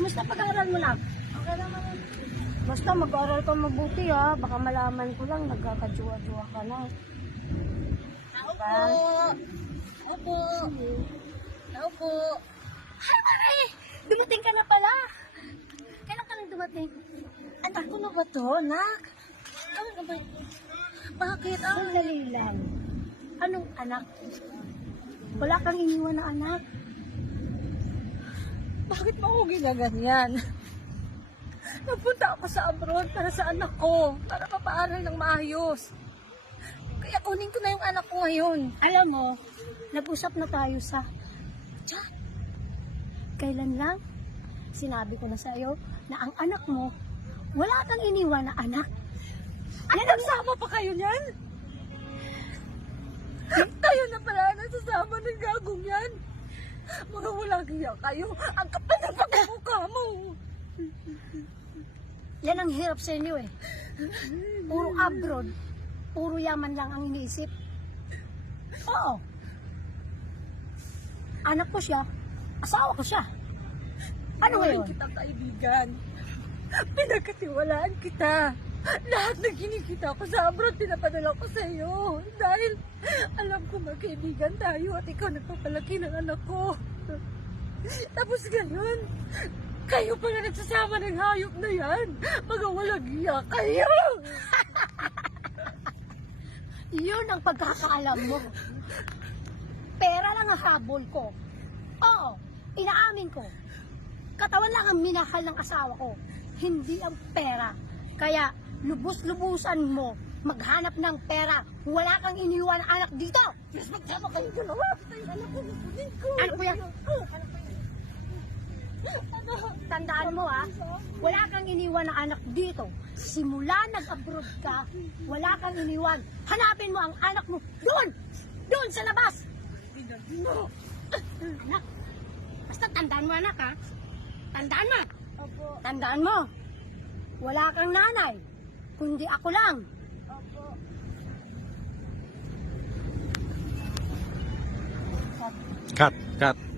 Kumusta pag-aaral mo lang? Okay naman. Basta mag-aaral ka mabuti ha. Baka malaman ko lang nagkakajuwa-juwa ka na. Opo. Opo. Opo. Ay, Mare! Dumating ka na pala. Kailan ka nang dumating? Anak ko na ba to, anak? Ano na ba? Bakit? Sandali lang. Anong anak? Wala kang iniwan na anak. Bakit mo ako ginaganyan? Nagpunta ako sa abroad para sa anak ko, para mapaaral ng maayos. Kaya kunin ko na yung anak ko ngayon. Alam mo, nag-usap na tayo sa chat. Kailan lang? Sinabi ko na sa iyo na ang anak mo, wala kang iniwan na anak. Ay, nagsama pa kayo niyan? Kayo na pala nasasama ng gagong yan. Mga walang hiya kayo. Ang kapal ng pagmumukha mo. Yan ang hirap sa inyo eh. Puro abroad, puro yaman lang ang iniisip. Oo. Anak ko siya, asawa ko siya. Ano ngayon? Kita kaibigan. Pinagkatiwalaan kita. Lahat ng kinikita ko sa abroad, pinapadala ko sa iyo. Dahil alam ko magkaibigan tayo at ikaw nagpapalaki ng anak ko. Tapos ngayon, kayo pala nagsasama ng hayop na yan. Mga walang iya kayo. Yun ang pagkakaalam mo. Pera lang ang habol ko. Oo, inaamin ko. Katawan lang ang minahal ng asawa ko. Hindi ang pera. Kaya, lubos-lubusan mo. Maghanap ng pera. Wala kang iniwan na anak dito. Mas magsama kayo dalawa. Anak ko, gustunin ko. Ano po yan? Tandaan mo ha, wala kang iniwan na anak dito. Simula nag-abroad ka, wala kang iniwan. Hanapin mo ang anak mo doon! Doon sa labas! Anak, basta tandaan mo anak ha. Tandaan mo! Opo. Tandaan mo! Wala kang nanay, kundi ako lang. Opo. Cut, cut.